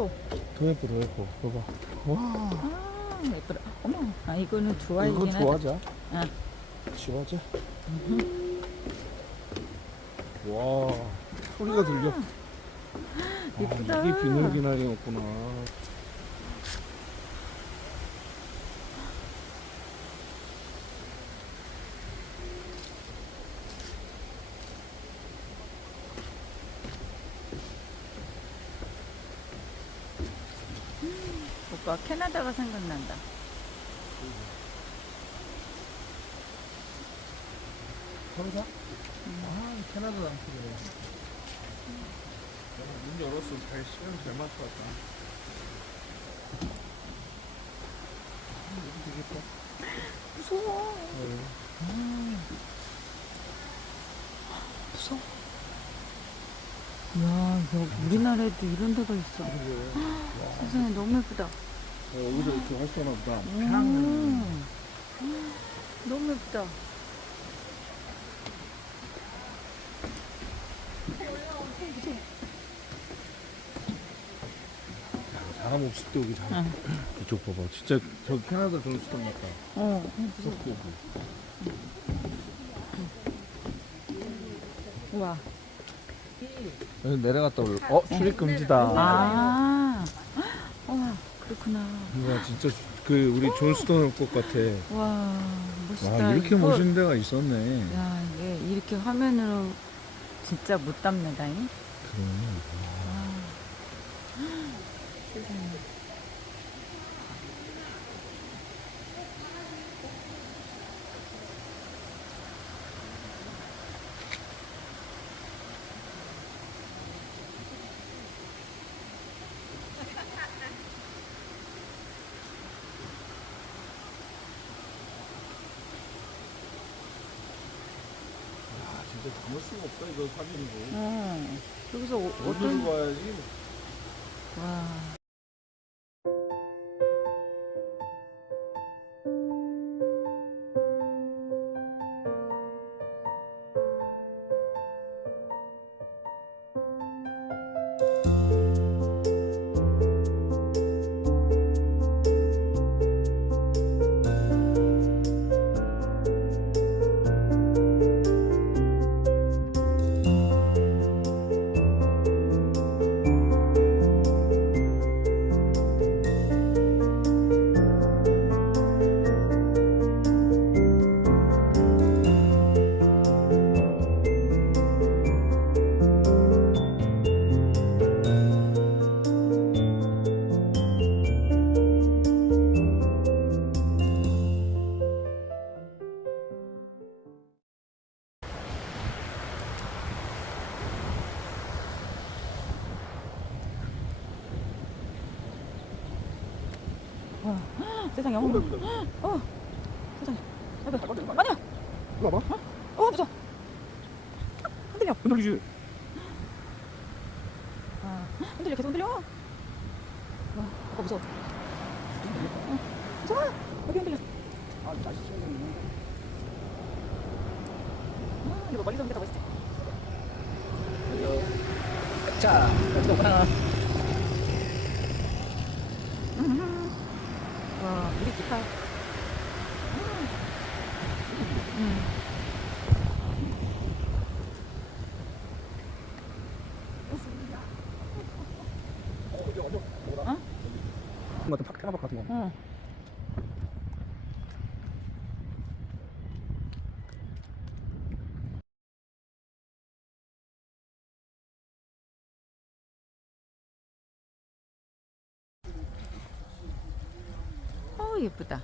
어. 무서워. 더 예뻐 더 예뻐 봐봐 와 아 예쁘다. 어머. 아 이거는 이거 좋아이긴 하다. 좋아하자 응. 좋아하자 와 소리가 들려 아, 예쁘다. 이게 비늘기날이었구나 오빠 캐나다가 생각난다. 천사? 아 캐나다 남편이네 문 열었어 잘 시간 잘 맞춰왔다 여기 되겠다 무서워. 네. 무서워. 야, 여기 우리나라에도 이런 데가 있어. 세상에 너무 예쁘다. 어, 여기서 이렇게 활성화 보다 음. 너무 예쁘다. 사람 없을 때잘 응. 이쪽 봐봐 진짜 저 캐나다 정수통 같다 어, 우와. 여기 내려갔다 올래 어? 출입 금지다 아, 와, 그렇구나. 이거 진짜 그 우리 존스톤 꽃 같아 와, 멋있다. 와 이렇게 이거- 멋있는 데가 있었네 야, 이게 이렇게 화면으로 진짜 못 담는다잉. 그래 와. 세상에. 담을 수가 없다 이거 사진이고 어, 여기서 어, 어떤, 가야지 와. 와. 세상에, 어머. 어, 세상에. 아이고, 아니야. 이거 봐봐 어, 무서워. 흔들려. 흔들리지 아, 흔들려, 계속 흔들려. 와, 아빠 무서워. 어, 무서워. 여기 흔들려. 아 다시 아, 이거 멀리서 보니까 더 멋있지. 자 어디가 보나 음. 와, 우리 기타. 음. 어? 같은 팍 테마박 같은 거 응. 어 예쁘다.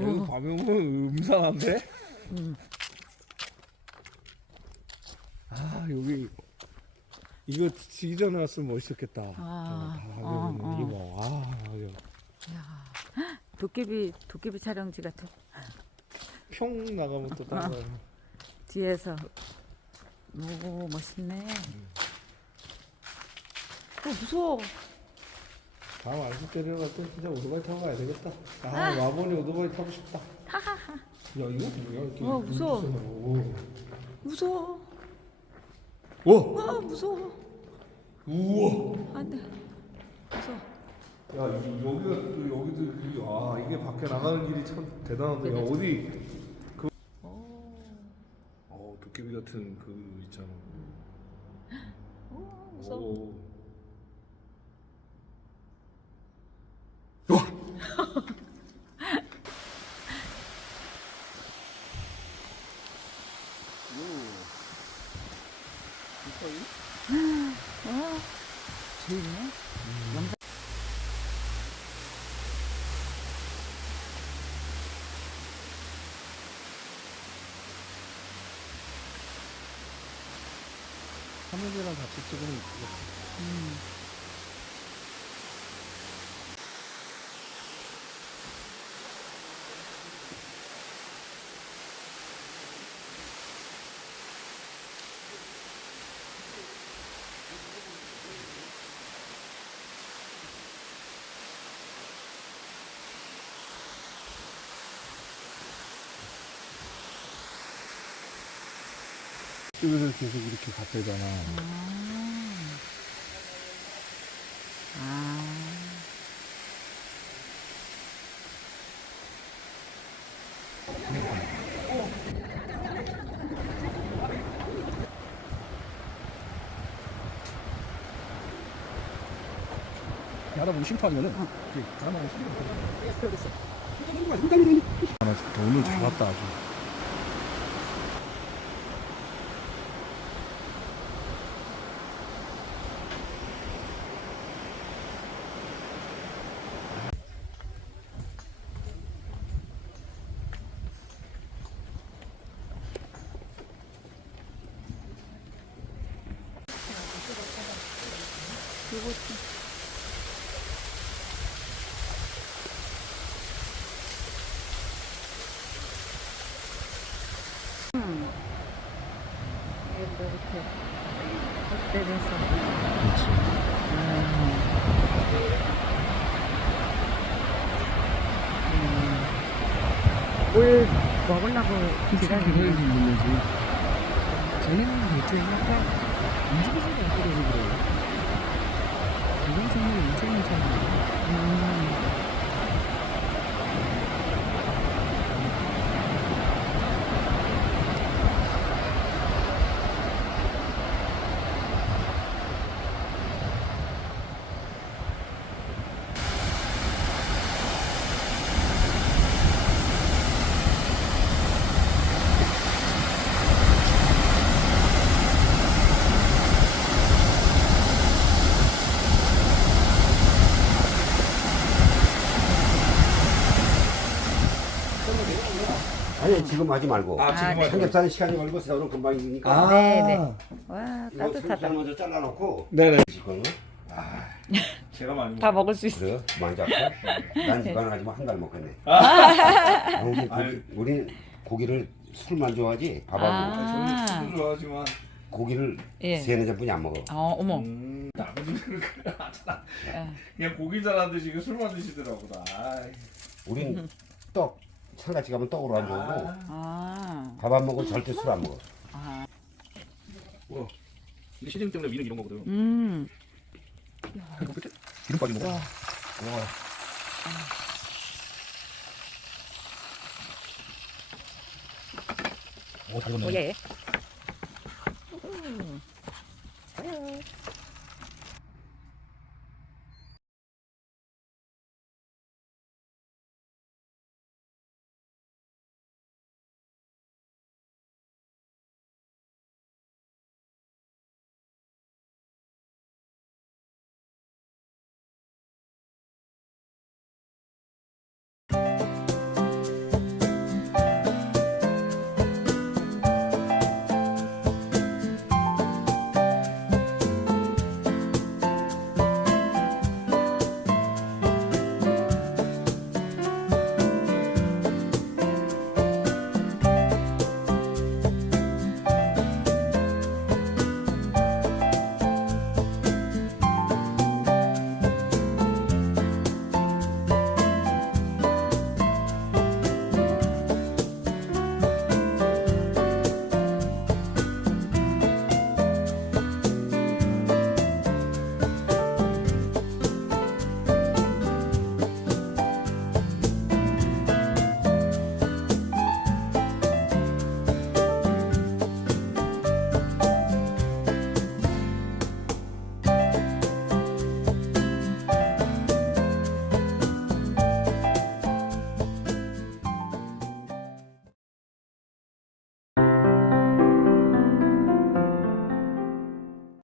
여기 밤에 오면 음산한데? 음. 아 여기 이거 지기 전에 왔으면 멋있었겠다. 아, 밤에 어, 어. 뭐, 아, 야, 도깨비 도깨비 촬영지 같아. 평 나가면 또 다른 거야. 뒤에서 오 멋있네. 어 무서워. 다음 안수 때리러 갈 때 진짜 오토바이 타고 가야 되겠다. 아, 와보니 오토바이 타고 싶다. 야 이거 뭐야? 이렇게 어, 무서워. 오. 무서워. 오! 아 무서워. 우와! 안돼. 무서워. 야 이- 여기가 또 여기도 길이 아 이게 밖에 나가는 길이 참 대단하다. 야 어디 그 어, 도깨비 같은 그 있잖아. 오 무서워. 오. 와 재밌네. 영상. 화면이랑 같이 찍으면 이쁘겠다. 음. 이쪽에서 계속 이렇게 갔대잖아. 아. 아. 나라보고 심파하면은 어. 나라보고 그러겠어. 아, 오늘 잘 왔다 아주. 음. 이렇게 헛되면서. 그렇지. 물 먹으려고 기다리는 문제지. 쟤네는 대체 약간 움직이지도 않고 그러는 거예요. 이런 생각이 엄청 많잖아요. 음. 아니 지금 하지 말고 아, 지금 하지 삼겹살은 시간이 걸리고 새우는 금방 익으니까 네 네. 와 이거 따뜻하다. 삼겹살 먼저 잘라놓고 네네. 이거는 제가 많이 다 먹을 수 있어. 그래요? 많이 잡고 난 이거 하나 가지고 한달 먹겠네 우리, 고기, 우리 고기를 술만 좋아하지 밥하고 아. 저는 술을 좋아하지만 고기를 예. 세네 잔뿐이 안 먹어 어 어머. 음, 아버지는 그래 하잖아. 예. 그냥 고기 잘안 드시고 술만 드시더라고 나. 아이. 우린 떡 설같이 가면 떡으로 안 좋고 아, 밥 안 먹고 절대 술 안 먹어. 아, 와 이게 시즈닝 때문에 위는 이런 거거든 음, 그치? 기름 빠진 거 와. 와. 오잘 오, 어, 예. 음. 음.